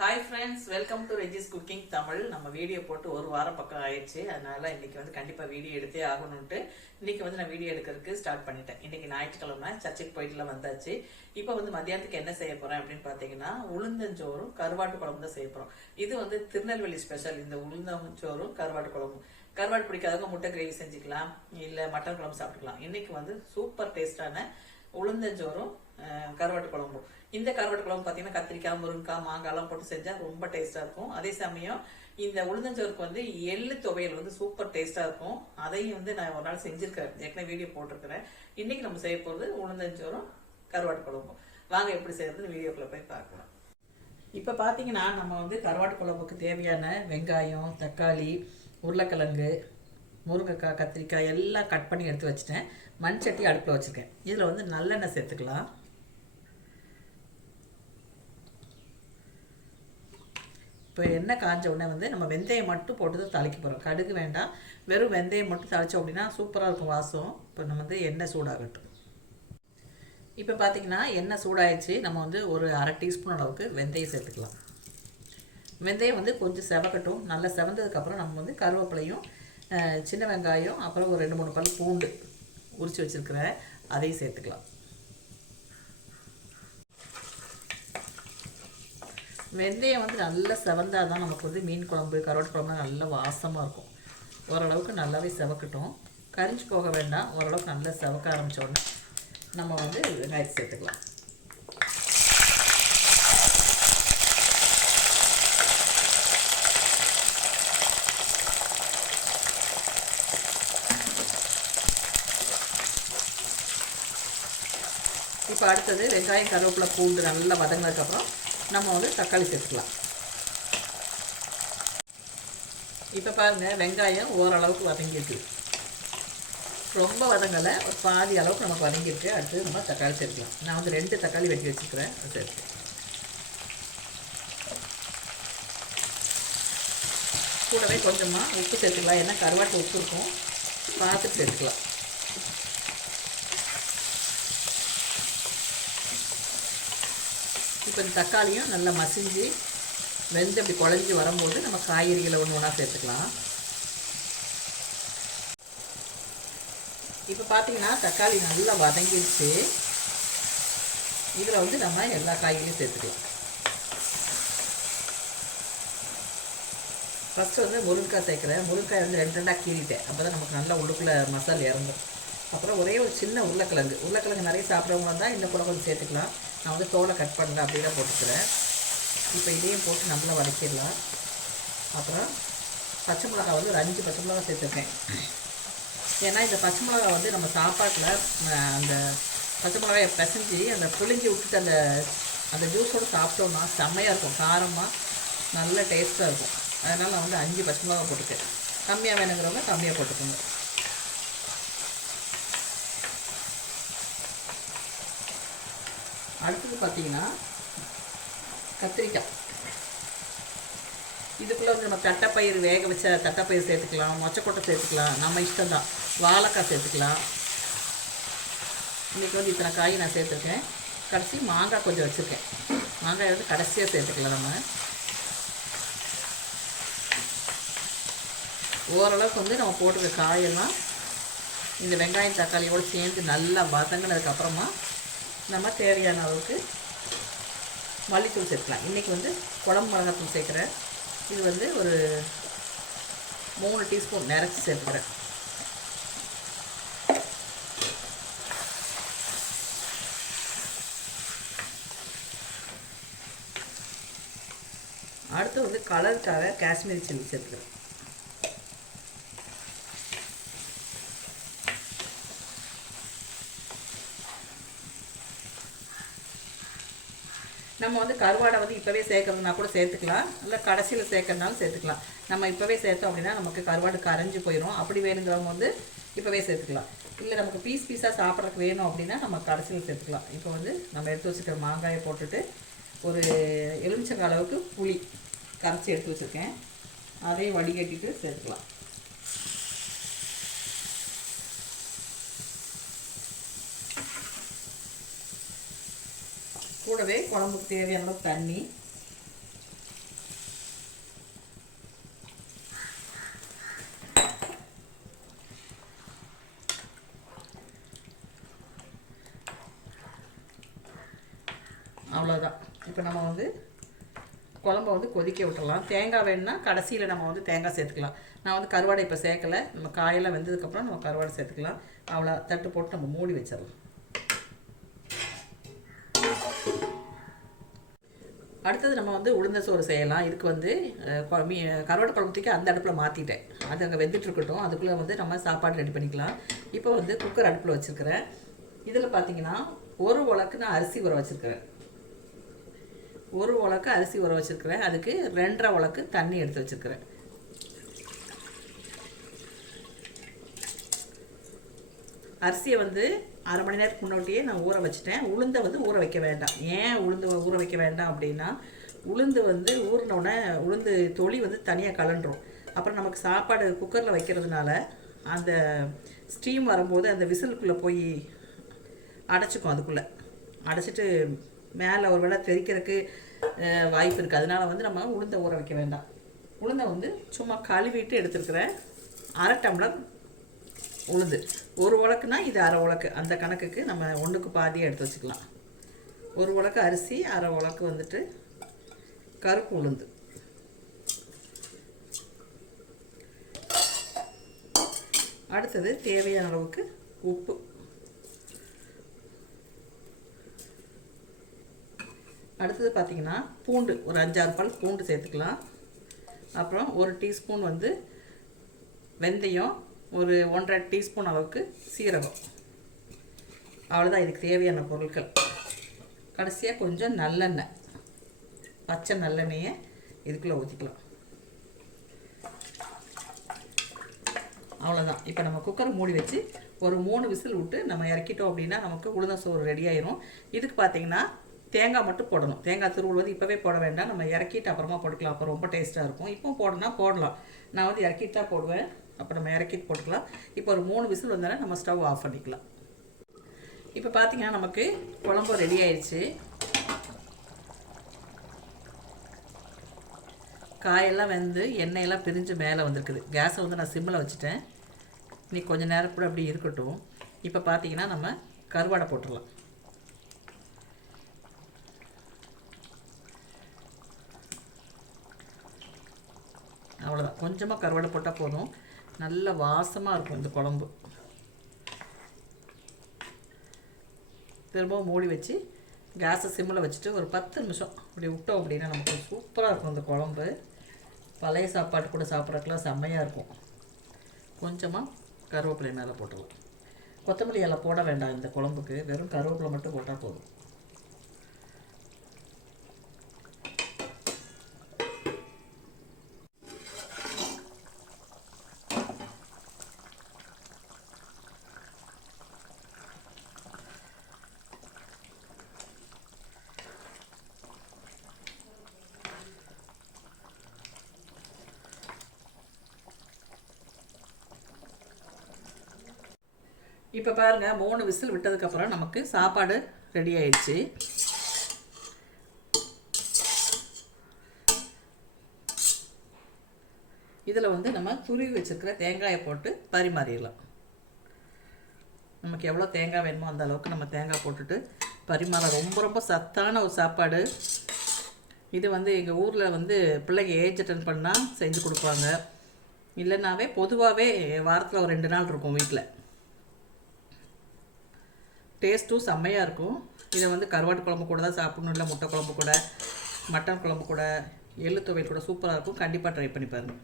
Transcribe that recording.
Hi friends welcome to Regis cooking Tamil நம்ம video போட்டு ஒரு வாரம் பக்கம் ஆயிடுச்சு. அதனால இன்னைக்கு வந்து கண்டிப்பாக வீடியோ எடுத்தே ஆகணும்ட்டு இன்னைக்கு வந்து நான் வீடியோ எடுக்கிறதுக்கு ஸ்டார்ட் பண்ணிட்டேன். இன்னைக்கு ஞாயிற்றுக்கிழமை சர்ச்சுக்கு போயிட்டுலாம் வந்தாச்சு. இப்போ வந்து மத்தியானத்துக்கு என்ன செய்ய போறேன் அப்படின்னு பார்த்தீங்கன்னா உளுந்தஞ்சோறும் கருவாட்டு குழம்பு தான் செய்ய போறோம். இது வந்து திருநெல்வேலி ஸ்பெஷல் இந்த உளுந்தஞ்சோறும் கருவாட்டு குழம்பும். கருவாட்டு பிடிக்காதவங்க முட்டை கிரேவி செஞ்சுக்கலாம் இல்லை மட்டன் குழம்பு சாப்பிட்டுக்கலாம். இன்னைக்கு வந்து சூப்பர் டேஸ்டான உளுந்தஞ்சோறும் கருவாட்டு குழம்பும். இந்த கருவாட்டு குழம்பு பார்த்தீங்கன்னா கத்திரிக்காய் முருங்கைக்காய் மாங்காய்லாம் போட்டு செஞ்சால் ரொம்ப டேஸ்ட்டாக இருக்கும். அதே சமயம் இந்த உளுந்தஞ்சோறுக்கு வந்து எள்ளு துவையல் வந்து சூப்பர் டேஸ்ட்டாக இருக்கும். அதையும் வந்து நான் ஒரு நாள் செஞ்சுருக்கேன். ஏற்கனவே வீடியோ போட்டிருக்கிறேன். இன்னைக்கு நம்ம செய்ய போகிறது உளுந்தஞ்சோறும் கருவாட்டு குழம்பும். வாங்க எப்படி செய்யறதுன்னு வீடியோக்குள்ளே போய் பார்க்கலாம். இப்போ பார்த்தீங்கன்னா நம்ம வந்து கருவாட்டு குழம்புக்கு தேவையான வெங்காயம் தக்காளி உருளைக்கிழங்கு முருங்கைக்காய் கத்திரிக்காய் எல்லாம் கட் பண்ணி எடுத்து வச்சுட்டேன். மண் சட்டி அடுப்பில் வச்சுருக்கேன். இதில் வந்து நல்லெண்ணெய் சேர்த்துக்கலாம். இப்போ எண்ணெய் காஞ்ச உடனே வந்து நம்ம வெந்தயம் மட்டும் போட்டு தான் தாளிக்க போகிறோம் கடுகு வேண்டாம். வெறும் வெந்தயம் மட்டும் தாளிச்சோம் அப்படின்னா சூப்பராக இருக்கும் வாசம். இப்போ நம்ம வந்து எண்ணெய் சூடாகட்டும். இப்போ பார்த்தீங்கன்னா எண்ணெய் சூடாயிடுச்சு. நம்ம வந்து ஒரு அரை டீஸ்பூன் அளவுக்கு வெந்தயம் சேர்த்துக்கலாம். வெந்தயம் வந்து கொஞ்சம் செவக்கட்டும். நல்லா செவந்ததுக்கப்புறம் நம்ம வந்து கருவேப்பிலையும் சின்ன வெங்காயம் அப்புறம் ஒரு ரெண்டு மூணு பல் பூண்டு உரித்து வச்சுருக்கிறேன் அதையும் சேர்த்துக்கலாம். வெந்தயம் வந்து நல்லா செவந்தா தான் நமக்கு வந்து மீன் குழம்பு கரோட் குழம்புலாம் நல்லா வாசமாக இருக்கும். ஓரளவுக்கு நல்லாவே செவக்கட்டும். கரிஞ்சு போக வேண்டாம். ஓரளவுக்கு நல்லா செவக்க ஆரம்பித்தோடனே நம்ம வந்து வெங்காயத்தை சேர்த்துக்கலாம். இப்போ அடுத்தது வெங்காயம் கருவேப்பிலை பூண்டு நல்லா வதங்கினதுக்கப்புறம் நம்ம வந்து தக்காளி சேர்த்துக்கலாம். இப்போ பாருங்கள் வெங்காயம் ஓரளவுக்கு வதங்கியிருக்கு. ரொம்ப வதங்கலை ஒரு பாதி அளவுக்கு நமக்கு வதங்கியிருக்கு. அடுத்து நம்ம தக்காளி சேர்த்துக்கலாம். நான் வந்து ரெண்டு தக்காளி வெட்டி வச்சுக்கிறேன் அதை சேர்த்து. கூடவே கொஞ்சமாக உப்பு சேர்த்துக்கலாம். ஏன்னா கருவாட்டு உப்பு இருக்கும். பார்த்துட்டு சேர்த்துக்கலாம். இப்போ இந்த தக்காளியும் நல்லா மசிஞ்சு வெந்து அப்படி குழஞ்சி வரும்போது நம்ம காய்கறிகளை ஒன்று ஒன்றா சேர்த்துக்கலாம். இப்போ பார்த்தீங்கன்னா தக்காளி நல்லா வதங்கிடுச்சு இதில் வந்து நம்ம எல்லா காய்கறியும் சேர்த்துக்கலாம். ஃபஸ்ட்டு வந்து முருங்கைக்காய் சேர்க்குறேன் முருங்கைக்காய் வந்து ரெண்டு ரெண்டாக கீறிட்டேன். அப்போ தான் நமக்கு நல்லா உள்ளுக்குள்ளே மசாலா இறந்துடும் அப்புறம் ஒரே ஒரு சின்ன உருளைக்கிழங்கு. உருளைக்கிழங்கு நிறைய சாப்பிட்றவங்க இருந்தால் இந்த கூட கொஞ்சம் சேர்த்துக்கலாம். நான் வந்து தோலை கட் பண்ணல அப்படி தான் போட்டுக்கிறேன். இப்போ இதையும் போட்டு நம்மள வதக்கிடலாம். அப்புறம் பச்சை மிளகா வந்து ஒரு அஞ்சு பச்சை மிளகா சேர்த்துருக்கேன். ஏன்னா இந்த பச்சை மிளகா வந்து நம்ம சாப்பாட்டில் அந்த பச்சை மிளகாயை பிசைஞ்சு அந்த புளிஞ்சி விட்டுட்டு அந்த அந்த ஜூஸோடு சாப்பிட்டோம்னா செம்மையாக இருக்கும். காரமாக நல்ல டேஸ்ட்டாக இருக்கும். அதனால் நான் வந்து அஞ்சு பச்சை மிளகா போட்டுக்கேன் கம்மியாக வேணுங்கிறவங்க கம்மியாக போட்டுக்கோங்க. அடுத்தது பார்த்தீங்கன்னா கத்திரிக்காய். இதுக்குள்ளே வந்து நம்ம தட்டைப்பயிர் வேக வச்ச தட்டைப்பயிர் சேர்த்துக்கலாம் மொச்சக்கொட்டை சேர்த்துக்கலாம் நம்ம இஷ்டம் தான் வாழைக்காய் சேர்த்துக்கலாம். இன்றைக்கி வந்து இத்தனை காய் நான் சேர்த்துருக்கேன். கடைசி மாங்காய் கொஞ்சம் வச்சுருக்கேன். மாங்காய் வந்து கடைசியாக சேர்த்துக்கலாம் நம்ம. ஓரளவுக்கு வந்து நம்ம போட்டிருக்க காயெல்லாம் இந்த வெங்காயம் தக்காளியோடு சேர்ந்து நல்லா வதங்கினதுக்கப்புறமா நம்ம தேவையான அளவுக்கு மல்லித்தூள் சேர்க்கலாம். இன்றைக்கி வந்து குழம்பு மிளகாத்தூள் சேர்க்குறேன். இது வந்து ஒரு மூணு டீஸ்பூன் நிறச்சி சேர்த்துக்கிறேன் அடுத்து வந்து கலருக்காக காஷ்மீரி சில்லி சேர்த்துக்கிறேன். நம்ம வந்து கருவாடை வந்து இப்போவே சேர்க்கறதுனா கூட சேர்த்துக்கலாம். இல்லை கடைசியில் சேர்க்கறதுனாலும் சேர்த்துக்கலாம். நம்ம இப்போவே சேர்த்தோம் அப்படின்னா நமக்கு கருவாடு கரைஞ்சி போயிடும் அப்படி வேணுங்கிறவங்க வந்து இப்போவே சேர்த்துக்கலாம். இல்லை நமக்கு பீஸ் பீஸாக சாப்பிட்றதுக்கு வேணும் அப்படின்னா நம்ம கடைசியில் சேர்த்துக்கலாம். இப்போ வந்து நம்ம எடுத்து வச்சுக்கிற மாங்காயை போட்டுட்டு ஒரு எலுமிச்சங்க அளவுக்கு புளி கரைச்சி எடுத்து வச்சுருக்கேன். அதையும் வடிகட்டிட்டு சேர்த்துக்கலாம். கூடவே குழம்புக்கு தேவையான தண்ணி. அவ்வளோதான் இப்போ நம்ம வந்து குழம்ப வந்து கொதிக்க விட்டுடலாம் தேங்காய் வேணும்னா கடைசியில் நம்ம வந்து தேங்காய் சேர்த்துக்கலாம். நான் வந்து கருவாடை இப்போ சேர்க்கலை. நம்ம காயெல்லாம் வெந்ததுக்கப்புறம் நம்ம கருவாடை சேர்த்துக்கலாம். அவ்வளோ தட்டு போட்டு நம்ம மூடி வச்சிடலாம். அடுத்தது நம்ம வந்து உளுந்த சோறு செய்யலாம். இதுக்கு வந்து மீ கருவாட்டு குழம்புக்கு அந்த அடுப்பில் மாற்றிட்டேன் அது அங்கே வெந்துட்டு இருக்கட்டும் அதுக்குள்ளே வந்து நம்ம சாப்பாடு ரெடி பண்ணிக்கலாம். இப்போ வந்து குக்கர் அடுப்பில் வச்சுருக்கிறேன். இதில் பார்த்தீங்கன்னா ஒரு உலக்கு நான் அரிசி ஊற வச்சுருக்கிறேன். ஒரு உலக்கு அரிசி ஊற வச்சுருக்கிறேன். அதுக்கு ரெண்டரை உலக்கு தண்ணி எடுத்து வச்சுருக்கிறேன். அரிசியை வந்து அரை மணி நேரத்துக்கு முன்னாடியே நான் ஊற வச்சுட்டேன். உளுந்தை வந்து ஊற வைக்க வேண்டாம். ஏன் உளுந்து ஊற வைக்க வேண்டாம் அப்படின்னா உளுந்து வந்து ஊறினோடனே உளுந்து தொளி வந்து தனியாக கலண்டுரும் அப்புறம் நமக்கு சாப்பாடு குக்கரில் வைக்கிறதுனால அந்த ஸ்டீம் வரும்போது அந்த விசிலுக்குள்ளே போய் அடைச்சிக்கும் அதுக்குள்ளே. அடைச்சிட்டு மேலே ஒரு வேளை தெரிக்கிறதுக்கு வாய்ப்பு இருக்குது அதனால வந்து நம்ம உளுந்தை ஊற வைக்க வேண்டாம். உளுந்தை வந்து சும்மா கழுவிட்டு எடுத்துருக்குறேன். அரை டம்ளர் உளுந்து. ஒரு உலக்குனா இது அரை உலக்கு. அந்த கணக்குக்கு நம்ம ஒன்றுக்கு பாதியாக எடுத்து வச்சுக்கலாம். ஒரு உலக்கு அரிசி அரை உலக்கு வந்துட்டு கருப்பு உளுந்து. அடுத்தது தேவையான அளவுக்கு உப்பு. அடுத்தது பார்த்தீங்கன்னா பூண்டு. ஒரு அஞ்சாறு பால் பூண்டு சேர்த்துக்கலாம். அப்புறம் ஒரு டீஸ்பூன் வந்து வெந்தயம் ஒரு ஒன்றரை டீஸ்பூன் அளவுக்கு சீரகம். அவ்வளோதான் இதுக்கு தேவையான பொருட்கள். கடைசியாக கொஞ்சம் நல்லெண்ணெய். பச்சை நல்லெண்ணெயை இதுக்குள்ளே ஊற்றிக்கலாம் அவ்வளோதான் இப்போ நம்ம குக்கர் மூடி வச்சு ஒரு மூணு விசில் விட்டு நம்ம இறக்கிட்டோம் அப்படின்னா நமக்கு உளுந்த சோறு ரெடி ஆயிரும். இதுக்கு பார்த்தீங்கன்னா தேங்காய் மட்டும் போடணும். தேங்காய் துருவல் இப்போவே போட வேண்டாம். நம்ம இறக்கிட்டு அப்புறமா போட்டுக்கலாம். அப்போ ரொம்ப டேஸ்ட்டாக இருக்கும். இப்போ போடணும்னா போடலாம். நான் வந்து இறக்கிட்டு தான் போடுவேன். அப்போ நம்ம இறக்கிட்டு போட்டுக்கலாம். இப்போ ஒரு மூணு விசில் வந்தாலே நம்ம ஸ்டவ் ஆஃப் பண்ணிக்கலாம். இப்போ பார்த்தீங்கன்னா நமக்கு குழம்பு ரெடி ஆயிடுச்சு. காயெல்லாம் வெந்து எண்ணெயெல்லாம் பிரிஞ்சு மேலே வந்திருக்குது. கேஸை வந்து நான் சிம்மில் வச்சுட்டேன். நீ கொஞ்சம் நேரம் கூட அப்படி இருக்கட்டும். இப்போ பார்த்தீங்கன்னா நம்ம கருவாடை போட்டுடலாம். அவ்வளோதான் கொஞ்சமாக கருவாடை போட்டால் போதும். நல்ல வாசமாக இருக்கும் இந்த குழம்பு. திரும்பவும் மூடி வச்சு கேஸை சிம்மில் வச்சுட்டு ஒரு பத்து நிமிஷம் அப்படி விட்டோம் அப்படின்னா நமக்கு சூப்பராக இருக்கும் இந்த குழம்பு. பழைய சாப்பாடு கூட சாப்பிட்றதுக்குலாம் செம்மையாக இருக்கும். கொஞ்சமாக கருவேப்பிலை மேலே போட்டுடலாம் கொத்தமல்லி எல்லாம் போட வேண்டாம் இந்த குழம்புக்கு. வெறும் கருவேப்பிலை மட்டும் போட்டால் போதும். இப்போ பாருங்க மூணு விசில் விட்டதுக்கப்புறம் நமக்கு சாப்பாடு ரெடி ஆயிடுச்சு. இதில் வந்து நம்ம துருவி வச்சிருக்கிற தேங்காயை போட்டு பரிமாறிடலாம். நமக்கு எவ்வளோ தேங்காய் வேணுமோ அந்த அளவுக்கு நம்ம தேங்காய் போட்டுட்டு பரிமாற ரொம்ப ரொம்ப சத்தான ஒரு சாப்பாடு. இது வந்து எங்கள் ஊரில் வந்து பிள்ளைங்க ஏஜ் அட்டன் பண்ணால் செஞ்சு கொடுப்பாங்க. இல்லைனாவே பொதுவாகவே வாரத்தில் ஒரு ரெண்டு நாள் இருக்கும் வீட்டில் டேஸ்ட்டும் செம்மையாக இருக்கும். இதை வந்து கருவாட்டு குழம்பு கூட தான் சாப்பிடணும். இல்லை முட்டை குழம்பு கூட மட்டன் குழம்பு கூட எள்ளு துவையல் கூட சூப்பராக இருக்கும். கண்டிப்பாக ட்ரை பண்ணி பாருங்கள்